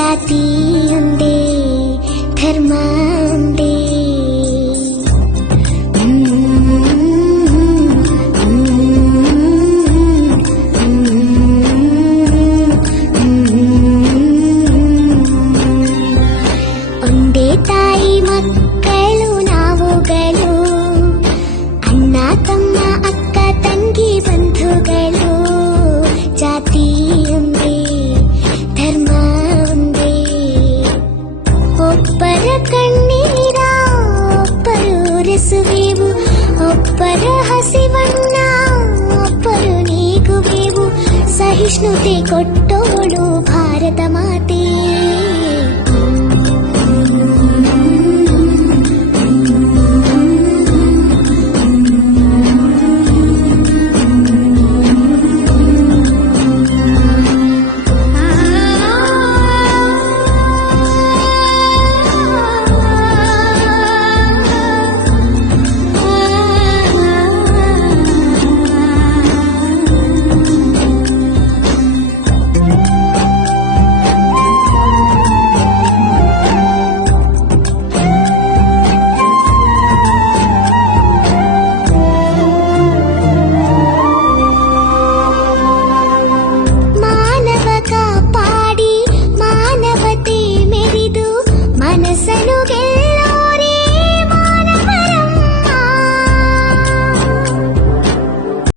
ಜಾತಿಯೊಂದೇ ಧರ್ಮ ಒಂದೇ. ಒಂದೇ ತಾಯಿ ಮಕ್ಕಳು ನಾವುಗಳು, ಅಣ್ಣ ತಮ್ಮ ಅಕ್ಕ ತಂಗಿ ಬಂಧುಗಳು. ಜಾತಿಯೊಂದೇ ಧರ್ಮ ಒಂದೇ. ಒಬ್ಬರ ಕಣ್ಣೀರ ಒಬ್ಬರು ಒರೆಸುವೆವು, ಒಬ್ಬರ ಹಸಿವನ್ನ ಒಬ್ಬರು ನೀಗುವೆವು. ಸಹಿಷ್ಣುತೆ ಕೊಟ್ಟೋಳು ಭಾರತ ಮಾತೆ. ಮನಸ್ಸನ್ನು